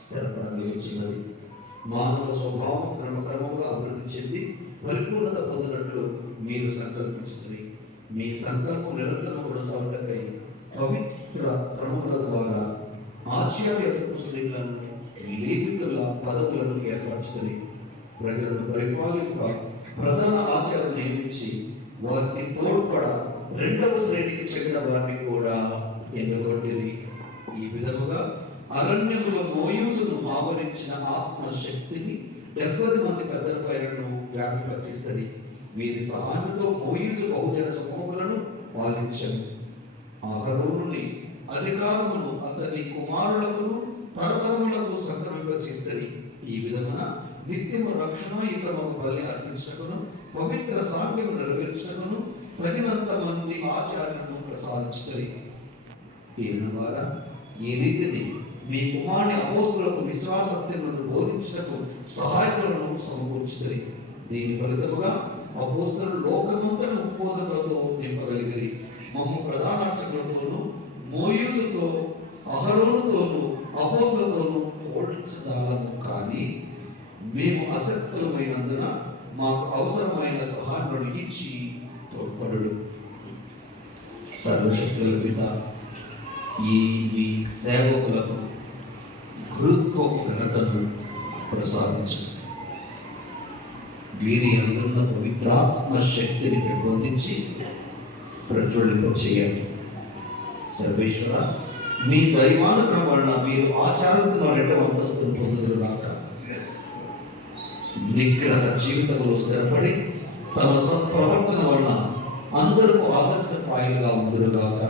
స్థిరపడగలుగుతున్నది. మానవ స్వభావం క్రమక్రమంగా అభివృద్ధి చెంది పరిపూర్ణత పొందినట్లు మీరు సంకల్పించుకుని మీ సంకల్పం నిరంతరం కొనసాగటకై పవిత్ర క్రమముల ద్వారా ఆచార్య పుస్తకాలను లేఖితుల పదవులను ఏర్పరచుకుని ప్రజలను పరిపాలింప ప్రధాన ఆచారం నియమించి వారికి తోడ్పడ రెండవ శ్రేణికి చెందిన వారిని కూడా ఎన్నుకొంటిరి. ఈ విధముగా అరణ్యముల మోయూజును ఆవరించిన ఆత్మశక్తిని 70 మంది పెద్దల పైనను వ్యాపింపచేస్తుంది. వీరి సహాయంతో మోయూజు బహుజన సమూహములను పాలించను. అహరోనుని అధికారమును అతని కుమారులకు తరతరములకు సంక్రమింపచేస్తుంది. ఈ విధమున నిత్యము రక్షణయుతము బలి అర్పించటకును పవిత్ర సాంఖ్యము నెరవేర్చటకును తగినంత మంది ఆచార్యులను ప్రసాదించుతుంది. దీని ద్వారా ఈ రీతిని మీ కుమారుని అపోస్తులకు విశ్వాసత్యములను బోధించటకు సహాయకులను సమకూర్చుతుంది. దీని ఫలితముగా అపోస్తులు లోకమంతను ఉపోదనలతో నింపగలిగిరి. మమ్మ ప్రధాన అర్చకులతోనూ మోయూజుతో అహరోనుతోనూ అపోస్తులతోనూ పోల్చగలము. కానీ మేము అసక్తులమైనందున మాకు అవసరమైన సహాయాలను ఇచ్చి తోడ్పడు. సర్వశక్తుల పిత ఈ సేవకులకు గురుత్వ ఘనతను ప్రసాదించు. వీరి అందున్న పవిత్రాత్మ శక్తిని పెంపొందించి ప్రజ్వలింప చేయండి. సర్వేశ్వర, మీ దైవానుగ్రహం వలన మీరు ఆచారంతో రెండవ అంతస్తును పొందుదురుగాక. నిగ్రహ జీవితంలో స్థిరపడి తమ సత్ప్రవర్తన వలన అందరూ ఆదర్శప్రాయులుగా ఉందురుగాక.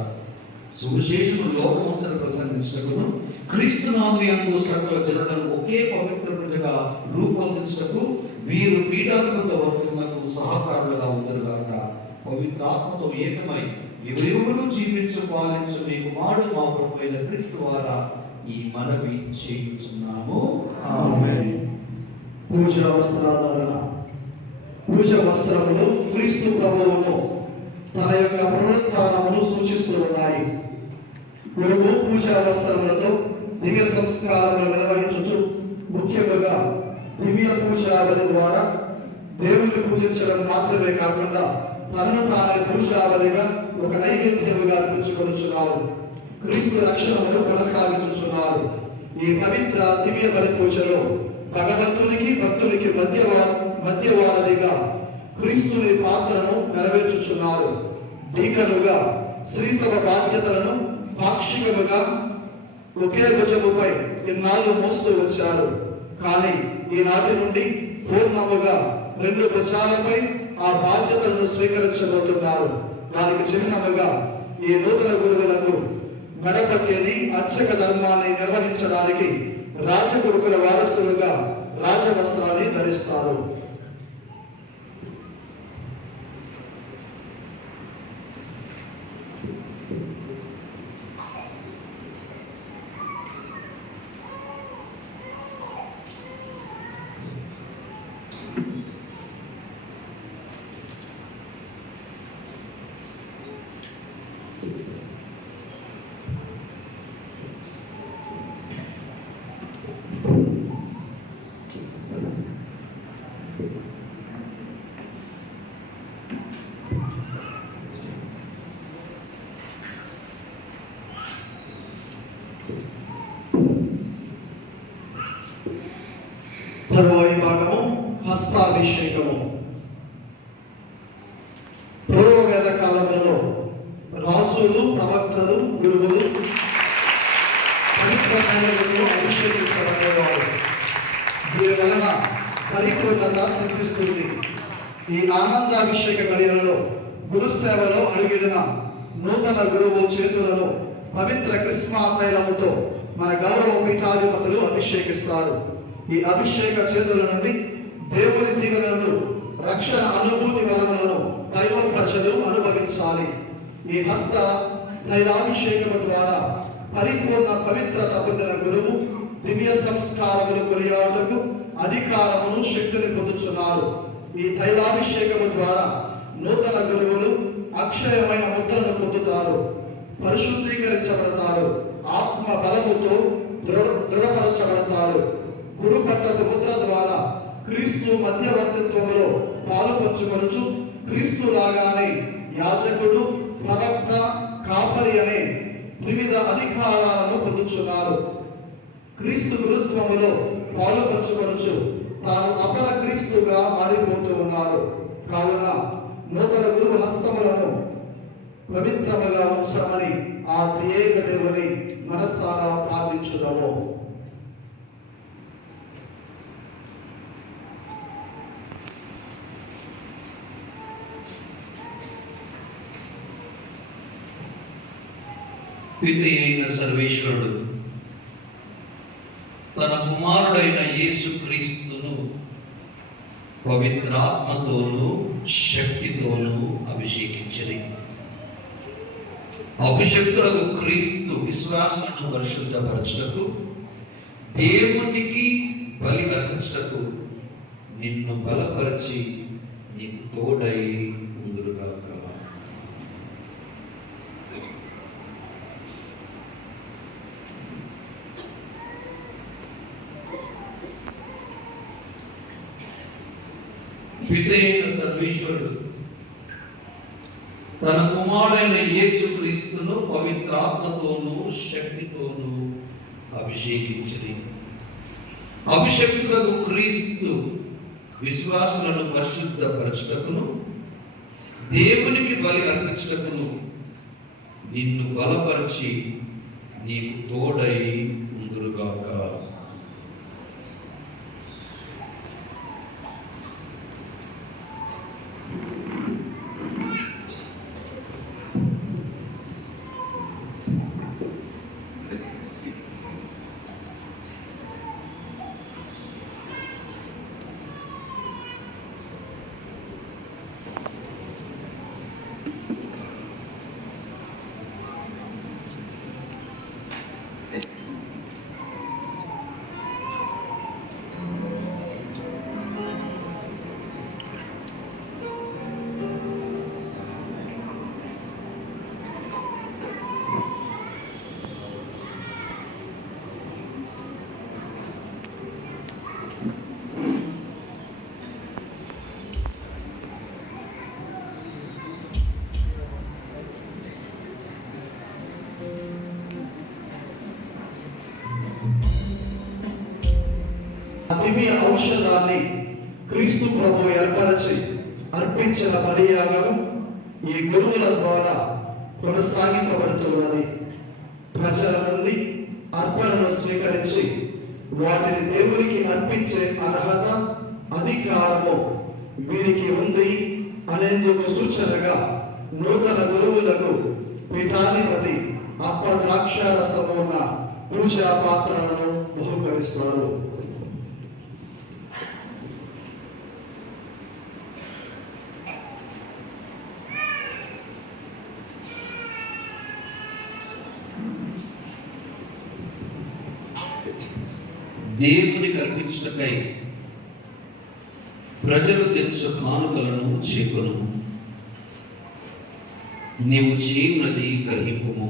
సువిశేషము లోకమంతను ప్రసంగించటకును క్రీస్తునామమున యందు సకల జనులను ఒకే పవిత్ర ప్రజగా రూపొందించటకు వీరు పీఠాధిపతుల వర్గములకు సహకారులుగా ఉందురుగాక. పవిత్రాత్మతో ఏకమై యుగయుగములు జీవించు పాలించు మీ కుమారుడు మా ప్రభు అయిన క్రీస్తు ద్వారా ఈ మనవి చేయుచున్నాము. ఆమేన్. పూజా వస్త్రాధారణ. పూజ వస్త్రములు క్రీస్తు ప్రభువును తన యొక్క పునరుత్థానమును సూచిస్తూ ఉన్నాయి. గురువు పూజా వస్త్రములతో దివ్య సంస్కారములు నిర్వహించు. ముఖ్యముగా దివ్య పూజావళి ద్వారా దేవుని పూజించడం మాత్రమే కాకుండా తనను తానే పూజావళిగా ఒక నైవేద్యముగా అర్పించుకొనుచున్నారు. క్రీస్తు రక్షణను కొనసాగించుచున్నారు. ఈ పవిత్ర దివ్య బలి పూజలో భగవంతునికి భక్తునికి మధ్యవాదిగా క్రీస్తుని పాత్రను నెరవేర్చుచున్నారు. డీకనుగా శ్రీసభ బాధ్యతలను పాక్షికముగా ఒకే భుజముపై ఇన్నాళ్ళు మోస్తూ వచ్చారు. కానీ ఈనాటి నుండి పూర్ణముగా 2 భుజాలపై ఆ బాధ్యతలను స్వీకరించబోతున్నారు. దానికి చిహ్నముగా ఈ నూతన గురువులకు మెడపట్టేని అర్చక ధర్మాన్ని నిర్వహించడానికి రాజగురుకుల వారసులుగా రాజవస్త్రాన్ని ధరిస్తారు. తరువాయి భాగము హస్తాభిషేకము. పూర్వవేద కాలంలో రాజులు, ప్రవక్తలు, గురువులు పవిత్రమైనతో అభిషేకించబడేవారు. దీని వలన పరిపూర్ణత సిద్ధిస్తుంది. ఈ ఆనందాభిషేక గడియలలో గురుసేవలో అడుగిడిన నూతన గురువు చేతులలో పవిత్ర కృష్ణా తైలముతో మన గౌరవ పీఠాధిపతులు అభిషేకిస్తారు. ఈ అభిషేక చేతుల నుండి దేవుని దీవెనలను, రక్షణ అనుభూతి వలనలను దైవ ప్రజలు అనుభవించాలి. ఈ హస్త తైలాభిషేకము ద్వారా పరిపూర్ణ పవిత్రత పొందిన గురువు దివ్య సంస్కారములు కొనియాడుటకు అధికారమును, శక్తిని పొందుతున్నారు. ఈ తైలాభిషేకము ద్వారా నూతన గురువులు అక్షయమైన ముద్రను పొందుతారు, పరిశుద్ధీకరించబడతారు. ఆత్మ బలముతో దృఢపరచబడతారు. గురు పట్ల ముద్ర ద్వారా క్రీస్తు మధ్యవర్తిత్వంలో పాలుపంచుకొనుచు క్రీస్తు లాగానే యాజకుడు, ప్రవక్త, కాపరి అనే త్రివిధ అధికారాలను పొందుచున్నారు. క్రీస్తు గురుత్వములో పాలుపంచుకొనుచు తాను అపర క్రీస్తుగా మారిపోతూ ఉన్నారు. కావున నూతన గురువు హస్తములను పవిత్రముగా ఉంచమని ఆ త్రియేక దేవుని మనసారా ప్రార్థించుదాము. పితి అయిన సర్వేశ్వరుడు తన కుమారుడైన యేసు క్రీస్తును పవిత్రాత్మతోనూ శక్తితోనూ అభిషేకించని అభిషక్తులకు క్రీస్తు విశ్వాసాలను పరిశుద్ధపరచుటకు దేవునికి బలి అర్పించుటకు నిన్ను బలపరిచి నీకు తోడై ఉందురుగాక. పితైన సర్వేశ్వరుడు తన కుమారుడైన యేసు క్రీస్తును పవిత్రాత్మతోనూ శక్తితోనూ అభిషేకించింది. అభిషక్తులకు క్రీస్తు విశ్వాసులను పరిశుద్ధపరచుటకును దేవునికి బలి అర్పించుటకును నిన్ను బలపరిచి నీకు తోడై ఉందురుగాక. దివ్య ఔషధాన్ని క్రీస్తు ప్రభు ఏర్పరచి అర్పించిన బలియాగము ఈ గురువుల ద్వారా కొనసాగింపబడుతున్నది. ప్రజల నుండి అర్పణను స్వీకరించి వాటిని దేవునికి అర్పించే అర్హత, అధికారము వీరికి ఉంది అనేందుకు సూచనగా నూతన గురువులకు పీఠాధిపతి అప్పద్రాక్షారసమున్న పూజా పాత్రలను బహుకరిస్తారు. దేవునికి అర్పించుటకై ప్రజలు తెచ్చు కానుకలను చేకొను. నీవు చేయునది గ్రహింపుము.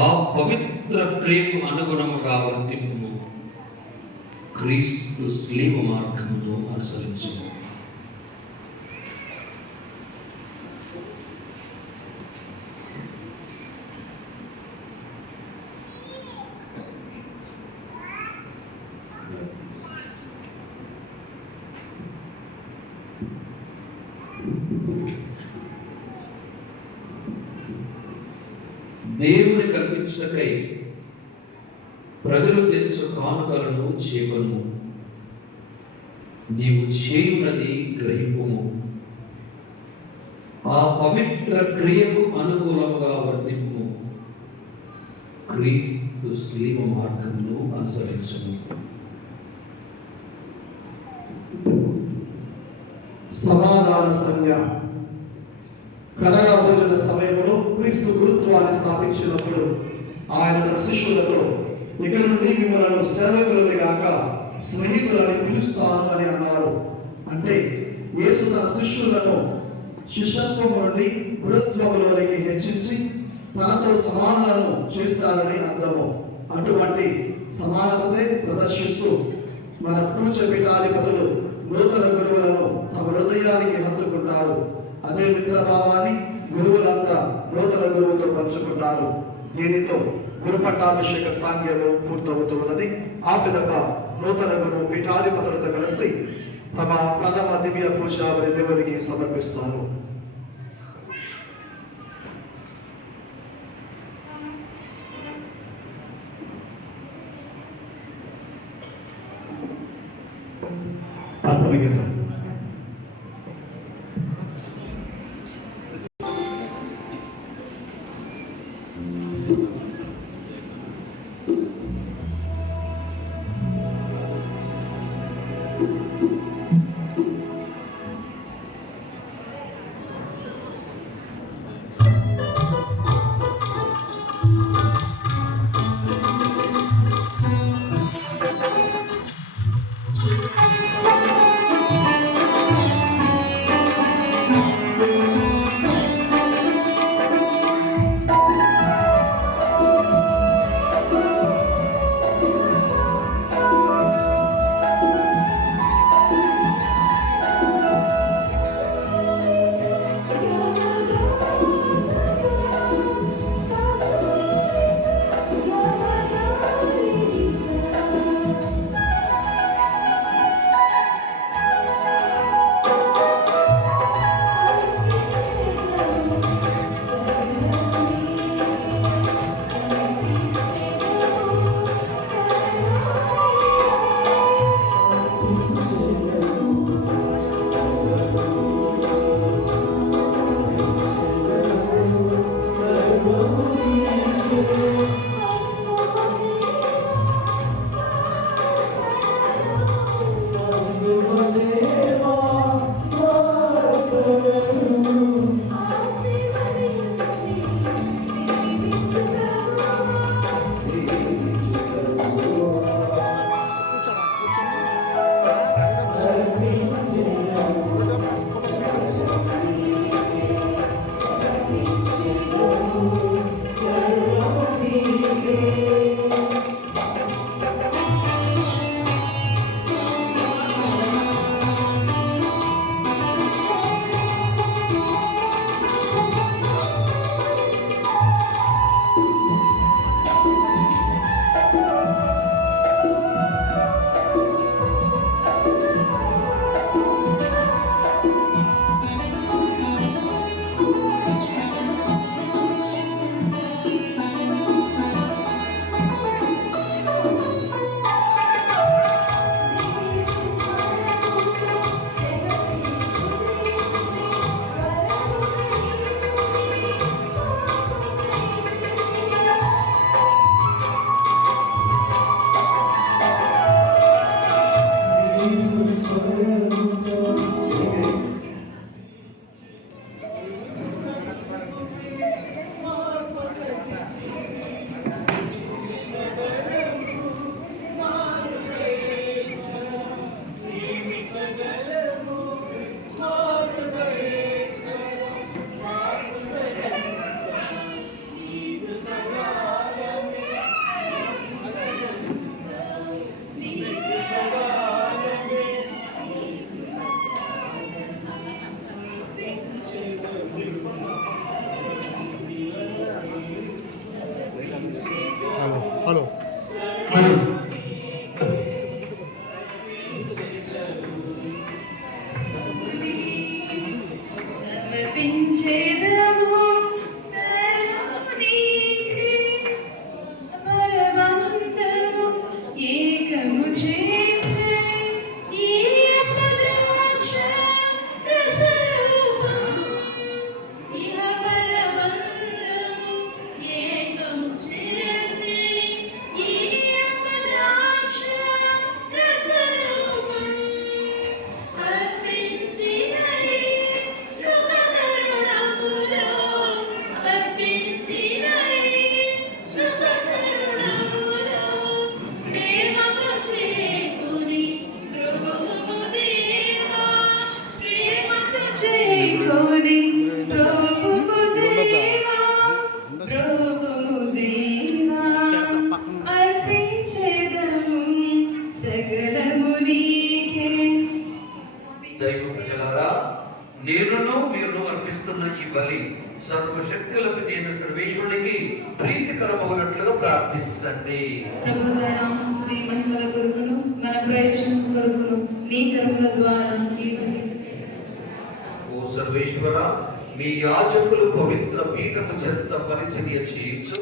ఆ పవిత్ర క్రియకు అనుగుణముగా వర్తింపుము. క్రీస్తు శిలువ మార్గమును అనుసరించుము. దేవుని కల్పించుటకై ప్రజలు తెచ్చు కానుకలను చేకొను. నీవు చేయునది గ్రహింపుము. ఆ పవిత్ర క్రియకు అనుకూలముగా వర్తింపుము. క్రీస్తు శిలువ మార్గమును అనుసరించుము. సమాధాన సంజ్ఞ. కడగా భోజన సమయంలో క్రీస్తు గురుత్వాన్ని స్థాపించినప్పుడు ఆయన తన శిష్యులతో, ఇక నుండి మిమ్మల్ని సేవకులనే గాక స్నేహితులని పిలుస్తాను అని అన్నారు. అంటే యేసు తన శిష్యులను శిష్యత్వం నుండి గురుత్వంలోనికి హెచ్చించి తనతో సమానులను చేస్తారని అర్థము. అటువంటి సమానతనే ప్రదర్శిస్తూ మన పూజ పీఠాధిపతులు నూతన గురువులను తమ హృదయానికి హత్తుకుంటారు. అదే మిత్రభావాన్ని గురువులంతా నూతన గురువుతో పంచుకుంటారు. దీనితో గురు పట్టాభిషేక సాంగ్యము పూర్తవుతూ ఉన్నది. ఆ పిదప నూతన గురువు పీఠాధిపతులతో కలిసి తమ ప్రథమ దివ్య పూజావళి దేవునికి సమర్పిస్తారు. అర్పణ గీతం. హలో సమర్పించేదము సర్వనీకే పరమంతము ఏకము చేసే ఈ అపద్రాక్ష రసరూపం ఇహ పరమంతము ఏకము చేసే ఈ అపద్రాక్ష సకలము నీకే. దైవ ప్రజలారా, నేనును మీరును అర్పిస్తున్న ఈ బలి సర్వశక్తులకు అయిన సర్వేశ్వరునికి ప్రీతికరమగునట్లుగా ప్రార్థించండి. ప్రభు తన నామస్తుతి మహిమల కొరకును మన ప్రయోజనం కొరకును నీ కరుణల ద్వారా ఈ బలి ఓ సర్వేశ్వర, మీ యాజకులు పవిత్ర పీఠము చెంత పరిచర్య చేయించు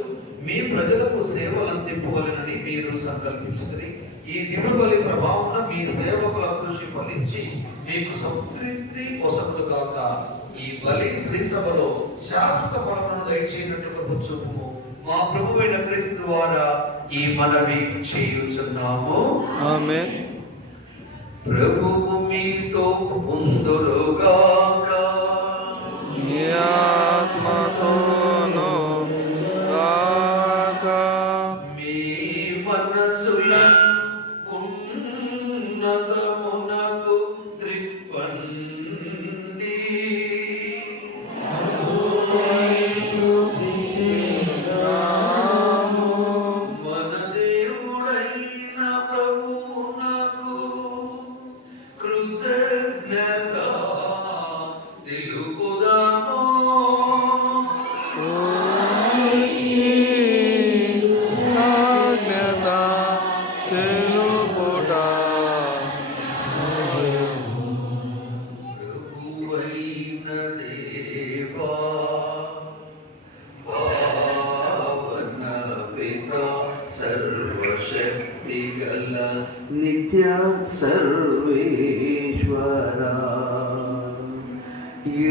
మీ ప్రజలకు సేవలు అందింపవలెనని మీరు సంకల్పించుకుని ఈ దివ్యబలి ప్రభావం మీ సేవకుల కృషి ఫలించి మీకు సంతృప్తి పొసగును గాక. ఈ బలి శ్రీ సభలో శాశ్వత ఫలమును దయచేయనట్లుగా కూర్చుము. మా ప్రభువైన క్రీస్తు ద్వారా ఈ మనవి చేయుచున్నాము. ఆమేన్. ప్రభువు మీతో ఉందురుగాక. నీ ఆత్మతోను గాక. మీ మనసులను ఉన్నతమునకు త్రిప్పండి. మన దేవుడైన ప్రభువునకు కృతజ్ఞత తెలుపుదాము. కృతజ్ఞత తెలుపుట. ప్రభువైన దేవా, పావన పితా, సర్వశక్తిగల నిత్య సర్వేశ్వరా,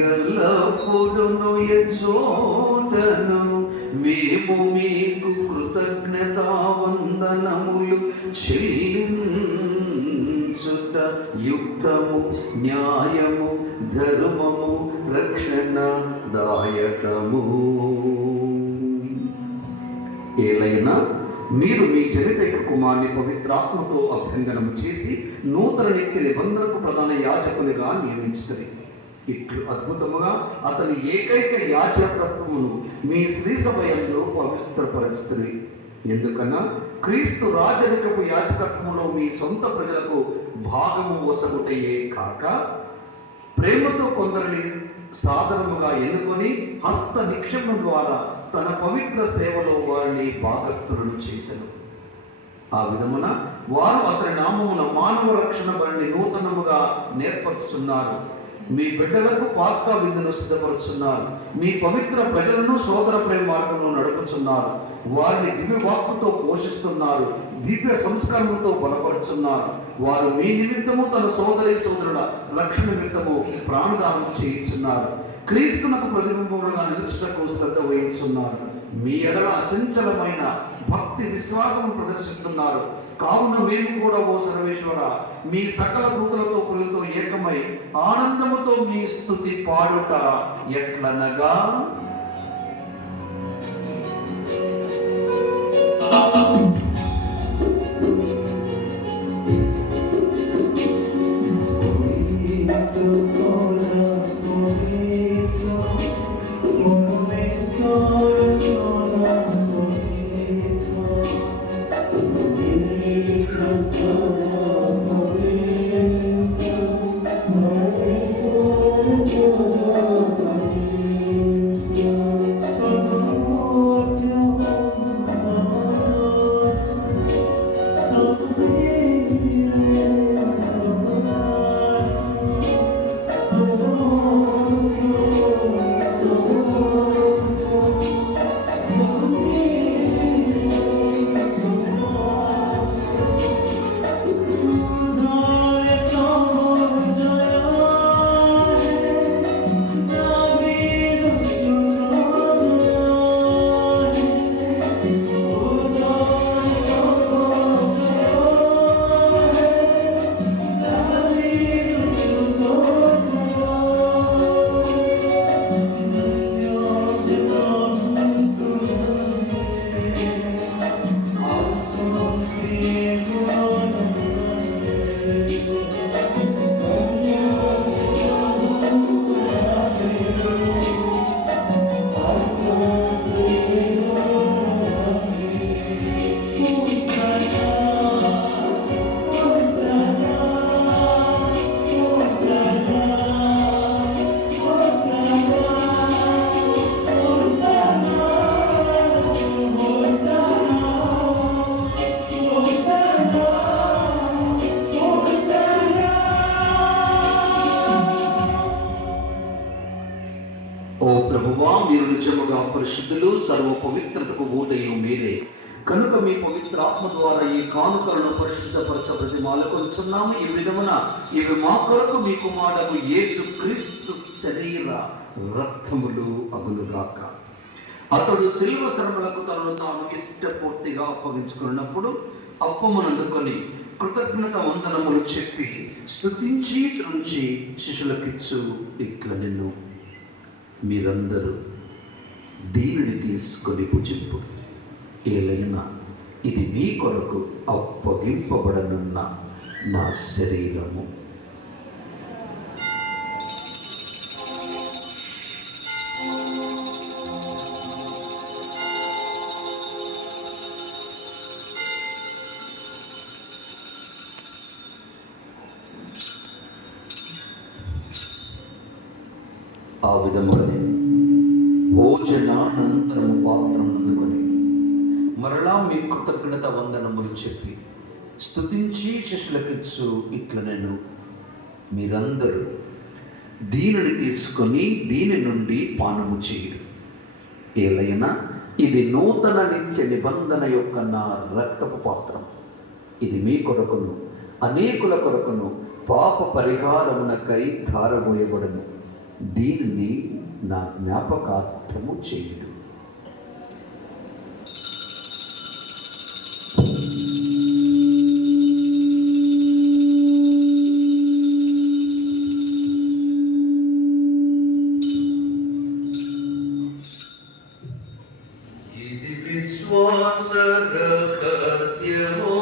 ఎల్లప్పుడును ఎచ్చోటను మేము మీకు కృతజ్ఞతావందనములు చెల్లించుట యుక్తము, న్యాయము, ధర్మము, రక్షణ దాయకము. ఏలైనా మీరు మీ జనితైక కుమారుని పవిత్రాత్మతో అభ్యంగనము చేసి నూతన నిత్య నిబంధనకు ప్రధాన యాజకునిగా నియమించుతుంది. ఇట్లు అద్భుతముగా అతని ఏకైక యాజకత్వమును మీ శ్రీ సభయంలో పవిత్రపరచుతుంది. ఎందుకన్నా క్రీస్తు రాజరికపు యాజకత్వములో మీ సొంత ప్రజలకు భాగము ఒసగుటయే కాక ప్రేమతో కొందరిని సాధారణముగా ఎన్నుకొని హస్త నిక్షేపం ద్వారా తన పవిత్ర సేవలో వారిని భాగస్థులను చేసెను. ఆ విధమున వారు అతని నామమున మానవ రక్షణ బలిని నూతనముగా నేర్పరుచున్నారు. మీ బిడ్డలకు పాస్కా విందును సిద్ధపరుచున్నారు. మీ పవిత్ర ప్రజలను సోదర ప్రేమ మార్గంలో నడుపుచున్నారు. వారిని దివ్య వాక్కుతో పోషిస్తున్నారు. దివ్య సంస్కారంతో బలపరుచున్నారు. వారు మీ నిమిత్తము తన సోదరుల రక్షణ నిమిత్తము ప్రాణదానం చేయించున్నారు. క్రీస్తునకు ప్రతిబింబములుగా నిలుచుటకు శ్రద్ధ వహించున్నారు. మీ ఎడల అచంచలమైన భక్తి విశ్వాసము ప్రదర్శిస్తున్నారు. కావున మేము కూడా ఓ సర్వేశ్వర మీ సకల దూతలతో పులతో ఏకమై ఆనందముతో మీ స్తుతి పాడుట ఎట్లనగా, నిజముగా పరిశుద్ధులు, సర్వ పవిత్రతకు ఊటయు మీరే. కనుక మీ పవిత్ర ఆత్మ ద్వారా ఈ కానుకలను పరిశుద్ధపరచ ప్రతిమాలకొలుచున్నాము. ఈ విధమున ఇవి మా కొరకు మీ కుమారుడు యేసు క్రీస్తు శరీర రక్తములు అగులుగాక. అతడు శిలువ శ్రమలకు తనను తాను ఇష్టపూర్తిగా అప్పగించుకున్నప్పుడు అప్పమునందుకొని కృతజ్ఞత వందనములు చెప్పి స్తుతించి త్రుంచి శిష్యులకిచ్చు ఇట్ల నిన్ను మీరందరూ దీనిని తీసుకొని పూజింపు. ఏలైనా ఇది మీ కొరకు అప్పగింపబడనున్న నా శరీరము. ఆ విధముగానే భోజనానంతరము పాత్రను అందుకొని మరలా మీ కృతజ్ఞత వందనములు చెప్పి స్తుతించి శిష్యులకిచ్చు ఇట్ల నేను మీరందరూ దీనిని తీసుకొని దీని నుండి పానము చేయుడు. ఏలైనా ఇది నూతన నిత్య నిబంధన యొక్క నా రక్తపు పాత్రం. ఇది మీ కొరకును అనేకుల కొరకును పాప పరిహారమునకై ధారబోయబడును. దీనిని నా జ్ఞాపకార్థము చేయుడు. ఇది విశ్వాస రహస్యము.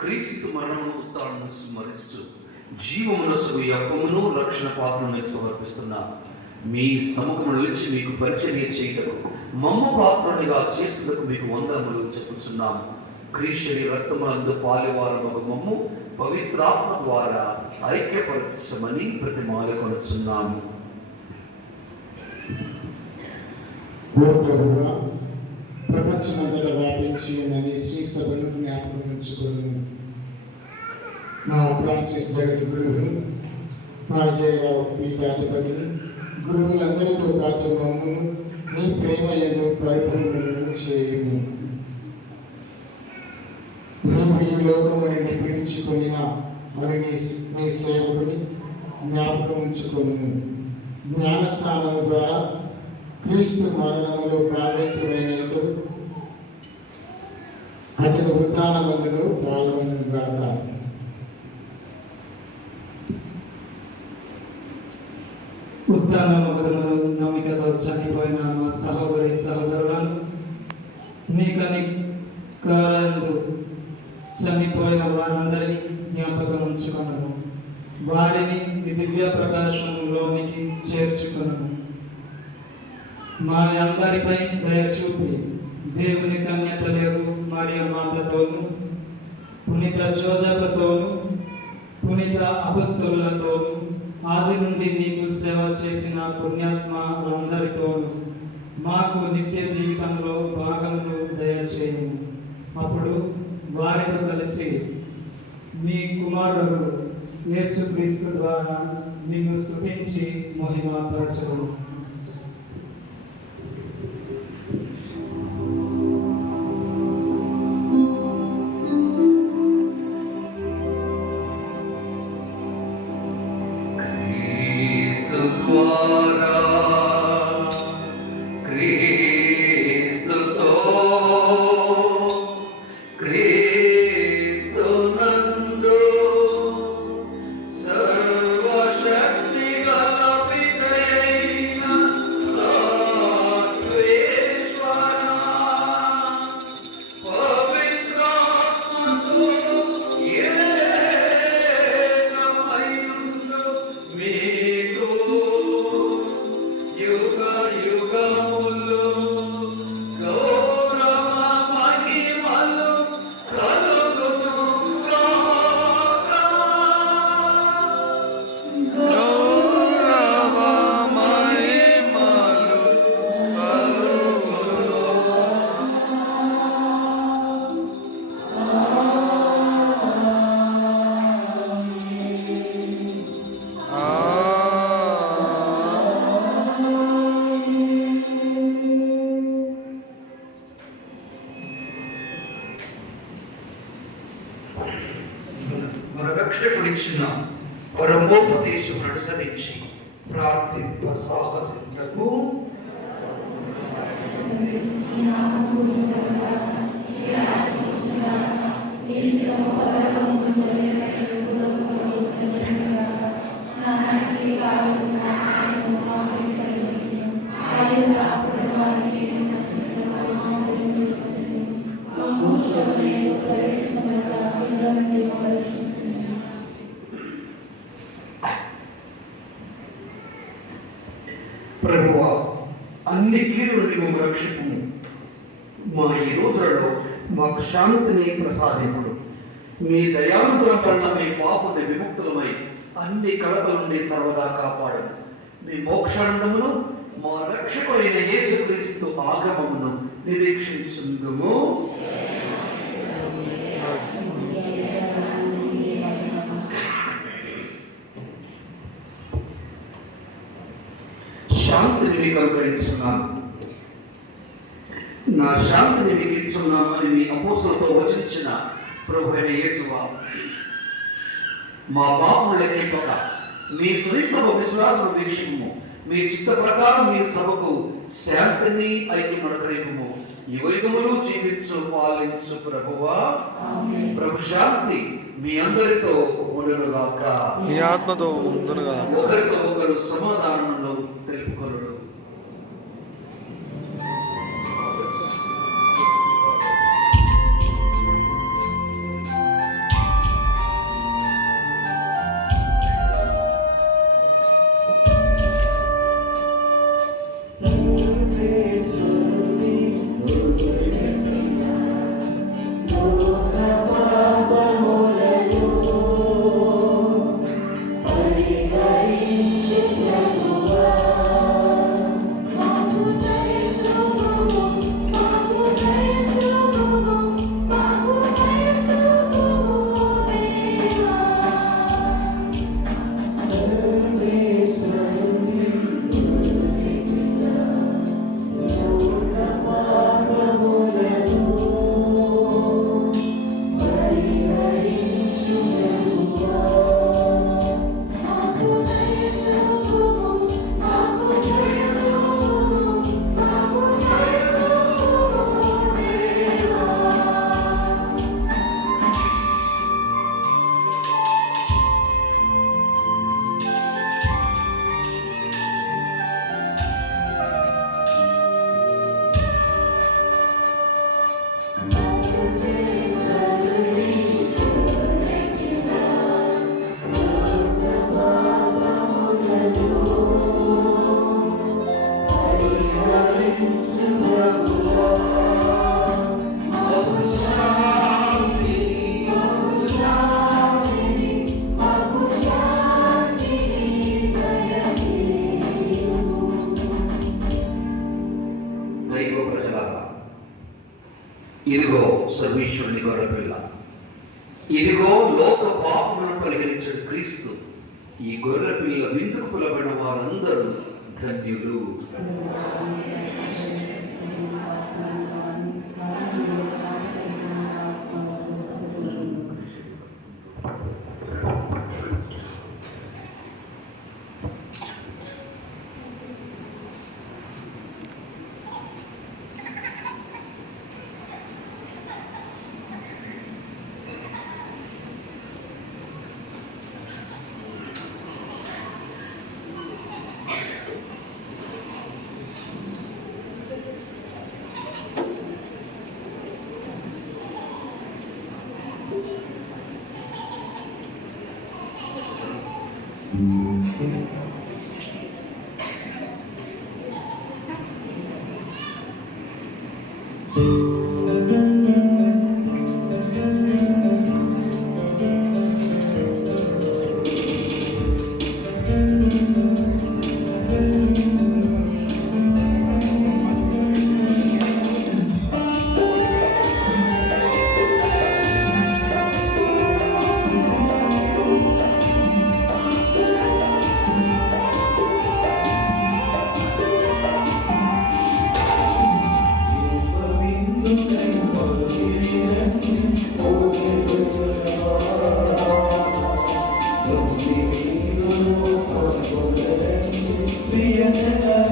క్రీస్తు మరణమును ఉత్థానమును స్మరిస్తూ జీవమునసు ఈ అప్పమును రక్షణ పాత్రను మీకు సమర్పిస్తున్నా. మీ సముఖమును నిలిచి మీకు పరిచర్య చేయటకు మమ్మ పాత్రునిగా చేస్తున్నకు మీకు వందనములు చెప్పుచున్నాము. క్రీస్తు రక్తమునందు పాలివారము మమ్ము పవిత్రాత్మ ద్వారా ఐక్యపరచమని ప్రతిమాలకొనుచున్నాము. ప్రపంచమంతటా వ్యాపించి ఉన్న శ్రీ సభను జ్ఞాపకం ఉంచుకున్నాను. మా ఫ్రాన్సిస్ జగద్గురువులు, మా జయరావు పీఠాధిపతిని, గురువులందరితో పాటు మమ్మను మీ ప్రేమ యందు పరిపూర్ణులను చేయుము. నీవు ఈ లోకము నుండి పిలుచుకొనిన అవి మీ సేవకుని జ్ఞాపకం ఉంచుకొనుము. జ్ఞానస్నానము ద్వారా క్రీస్తు మరణములో భాగస్థుడైన ఇతడు అతని ఉత్థానములో పాల్గొనుగాక. ఉత్థానమును నమ్మికతో చనిపోయిన మా సహోదరి సహోదరులను నీ కనికరములు చనిపోయిన వారందరినీ జ్ఞాపకం ఉంచుకొనము. వారిని ఈ దివ్య ప్రకాశంలోనికి చేర్చుకొనము. మా అందరిపై దయచూపి దేవుని కన్యతలేరు మరియ మాతతోను, పునీత జోజెఫ్తోను, పునీత అపొస్తలులతోను, ఆది నుండి నీకు సేవ చేసిన పుణ్యాత్మలందరితోను మాకు నిత్య జీవితంలో భాగమును దయచేయము. అప్పుడు వారితో కలిసి మీ కుమారుడు యేసుక్రీస్తు ద్వారా నిన్ను స్తుతించి మహిమపరచము. సర్వశక్తిగల పితయైన ఇచ్చిన పరమోపదేశం అనుసరించి ప్రార్థింప సాహసించకు. ప్రభువా, అన్ని కీడు నుండి మేము రక్షింపుము. మా ఈ రోజులలో మాకు శాంతిని ప్రసాదింపుడు. మీ దయానుగ్రహం మీ పాపుని విముక్తులమై అన్ని కలతల నుండి సర్వదా కాపాడండి. మీ మోక్షానందమును మా రక్షకుడైన యేసుక్రీస్తు ఆగమమును నిరీక్షించుందుము. శాంతిని మీకు అనుగ్రహించున్నాను, నా శాంతిని మీకు ఇచ్చున్నాను అని మీ అపోస్తులతో వచించిన ప్రభు అయిన యేసువా, మా పాపములు లెక్కింపక మీ శ్రీసభ విశ్వాసము వీక్షిపము. మీ చిత్త ప్రకారం మీ సభకు శాంతిని ఐక్యం అనుగ్రహింపము. యుగయుగములు జీవించు పాలించు ప్రభువా. ప్రభు శాంతి మీ అందరితో ఉండునుగాక. మీ ఆత్మతో ఉండునుగాక. ఒకరితో ఒకరు సమాధానమును తెలుపుకొనుడు. ఇదిగో సర్వేశ్వరుని గొర్రెపిల్ల, ఇదిగో లోక పాపములను పరిహరించిన క్రీస్తు. ఈ గొర్రెపిల్ల విందుకు పిలబడిన వారందరూ ధన్యులు. Amen.